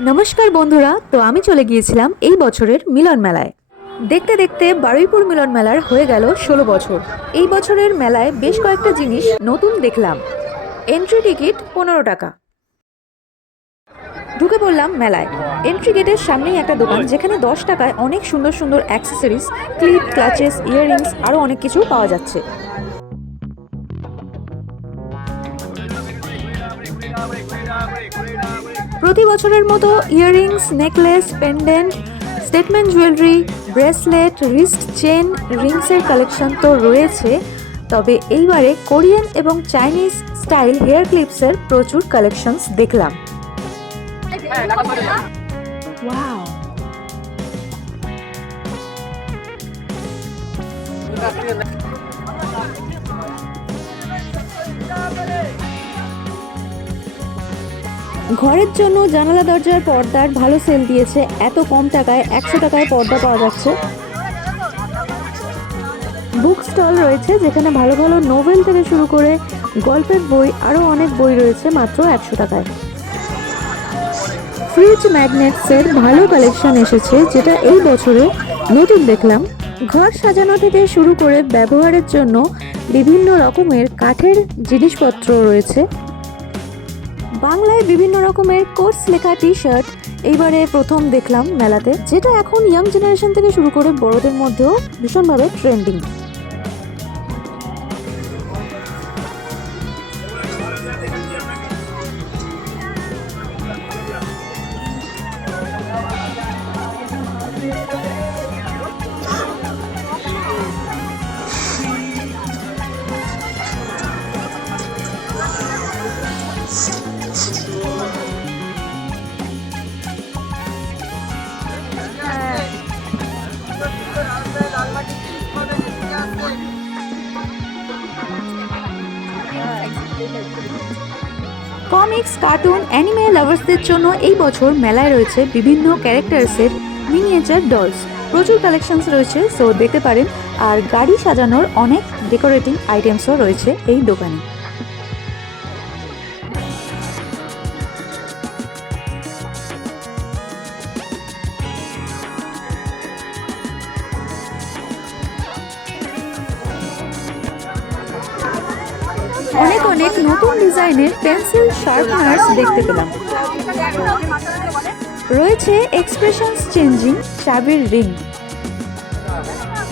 নমস্কার বন্ধুরা, তো আমি চলে গিয়েছিলাম এই বছরের মিলন মেলায়। দেখতে দেখতে বারুইপুর মিলন মেলার হয়ে গেল 16 বছর। এই বছরের মেলায় বেশ কয়েকটা জিনিস নতুন দেখলাম। এন্ট্রি টিকিট 15 টাকা। ঢুকে পড়লাম মেলায়। এন্ট্রি গেটের সামনেই একটা দোকান, যেখানে 10 টাকায় অনেক সুন্দর সুন্দর অ্যাক্সেসরিজ, ক্লিপ, ক্লাচেস, ইয়াররিংস আরও অনেক কিছু পাওয়া যাচ্ছে। প্রতি বছরের মতো earrings, necklace, pendant, statement jewellery, bracelet, wrist chain, রিংসের কালেকশন তো রয়েছে, তবে এইবারে কোরিয়ান এবং চাইনিজ স্টাইল হেয়ার ক্লিপসের প্রচুর কালেকশনস দেখলাম। ওয়াও! ঘরের জন্য জানালা দরজার পর্দার ভালো সেল দিয়েছে। এত কম টাকায় 100 টাকায় পর্দা পাওয়া যাচ্ছে। বুক স্টল রয়েছে, যেখানে ভালো ভালো নোভেল থেকে শুরু করে গল্পের বই, আরও অনেক বই রয়েছে মাত্র 100 টাকায়। ফ্রিজ ম্যাগনেটসের ভালো কালেকশন এসেছে, যেটা এই বছরে নতুন দেখলাম। ঘর সাজানো থেকে শুরু করে ব্যবহারের জন্য বিভিন্ন রকমের কাঠের জিনিসপত্র রয়েছে। বাংলায় বিভিন্ন রকমের কোর্স লেখা টি শার্ট এইবারে প্রথম দেখলাম মেলাতে, যেটা এখন ইয়াং জেনারেশন থেকে শুরু করে বড়দের মধ্যেও ভীষণভাবে ট্রেন্ডিং। কমিক্স, কার্টুন, অ্যানিমে লাভার্সদের জন্য এই বছর মেলায় রয়েছে বিভিন্ন ক্যারেক্টার্সের মিনিয়েচার ডলস। প্রচুর কালেকশনস রয়েছে, সো দেখতে পারেন। আর গাড়ি সাজানোর অনেক ডেকোরেটিং আইটেমসও রয়েছে এই দোকানে। অনেক অনেক নতুন ডিজাইনের পেন্সিল শার্পনার্স দেখতে পেলাম। রয়েছে এক্সপ্রেশনস চেঞ্জিং চাবির রিং।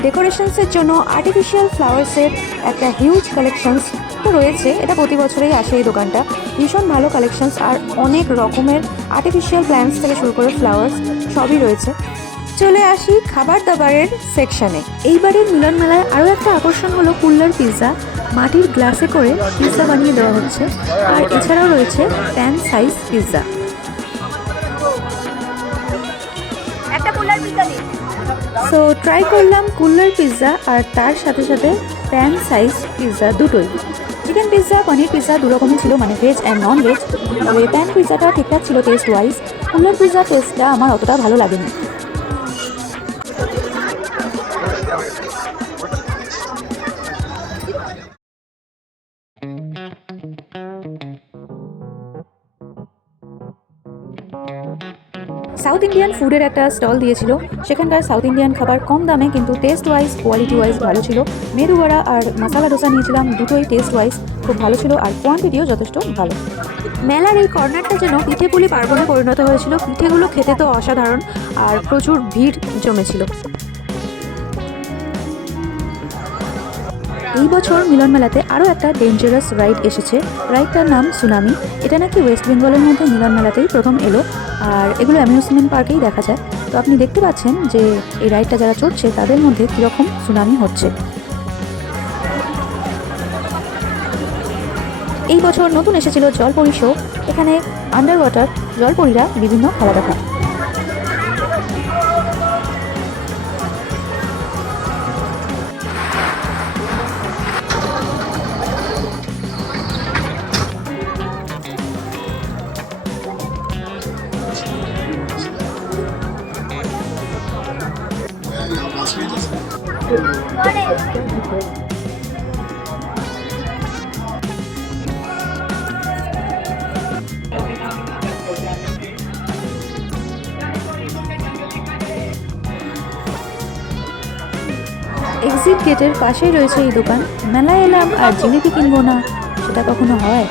ডেকোরেশনসের জন্য আর্টিফিশিয়াল ফ্লাওয়ার্সের একটা হিউজ কালেকশনস তো রয়েছে। এটা প্রতি বছরেই আসে এই দোকানটা। ভীষণ ভালো কালেকশনস, আর অনেক রকমের আর্টিফিশিয়াল প্ল্যান্টস থেকে শুরু করে ফ্লাওয়ার্স সবই রয়েছে। চলে আসি খাবার দাবারের সেকশনে। এইবারের মিলন মেলায় আরও একটা আকর্ষণ হলো কুল্লার পিৎজা। মাটির গ্লাসে করে পিৎজা বানিয়ে দেওয়া হচ্ছে, আর এছাড়াও রয়েছে pan size pizza. So try করলাম কুল্লার পিৎজা, আর তার সাথে সাথে প্যান সাইজ পিৎজা দুটোই। চিকেন পিৎজা, পনির পিৎজা দু রকমই ছিল, মানে ভেজ অ্যান্ড নন ভেজ। তবে প্যান পিৎজাটা ঠিকঠাক ছিল টেস্ট ওয়াইজ। কুল্লার পিৎজা টেস্টটা আমার অতটা ভালো লাগেনি। সাউথ ইন্ডিয়ান ফুডের একটা স্টল দিয়েছিল। সেখানকার সাউথ ইন্ডিয়ান খাবার কম দামে, কিন্তু টেস্ট ওয়াইজ, কোয়ালিটি ওয়াইজ ভালো ছিল। মেদু বড়া আর মশলা ডোসা নিয়েছিলাম, দুটোই টেস্ট ওয়াইজ খুব ভালো ছিল, আর কোয়ান্টিটিও যথেষ্ট ভালো। মেলার এই কর্নারটা যেন পিঠেপুলি পার্বণে পরিণত হয়েছিল। পিঠেগুলো খেতে তো অসাধারণ, আর প্রচুর ভিড় জমেছিল। এই বছর মিলন মেলাতে আরও একটা ডেঞ্জারাস রাইড এসেছে। রাইডটার নাম সুনামি। এটা নাকি ওয়েস্ট বেঙ্গলের মধ্যে মিলন মেলাতেই প্রথম এলো, আর এগুলো অ্যামিউজমেন্ট পার্কেই দেখা যায়। তো আপনি দেখতে পাচ্ছেন যে এই রাইডটা যারা চড়ছে তাদের মধ্যে কীরকম সুনামি হচ্ছে। এই বছর নতুন এসেছিল জলপরি শো। এখানে আন্ডার ওয়াটার জলপরীরা বিভিন্ন খেলা দেখায়। এক্সিট গেটের পাশেই রয়েছে এই দোকান। মেলায় এলাম আর জিলিপি কিনবো না, সেটা কখনো হয়?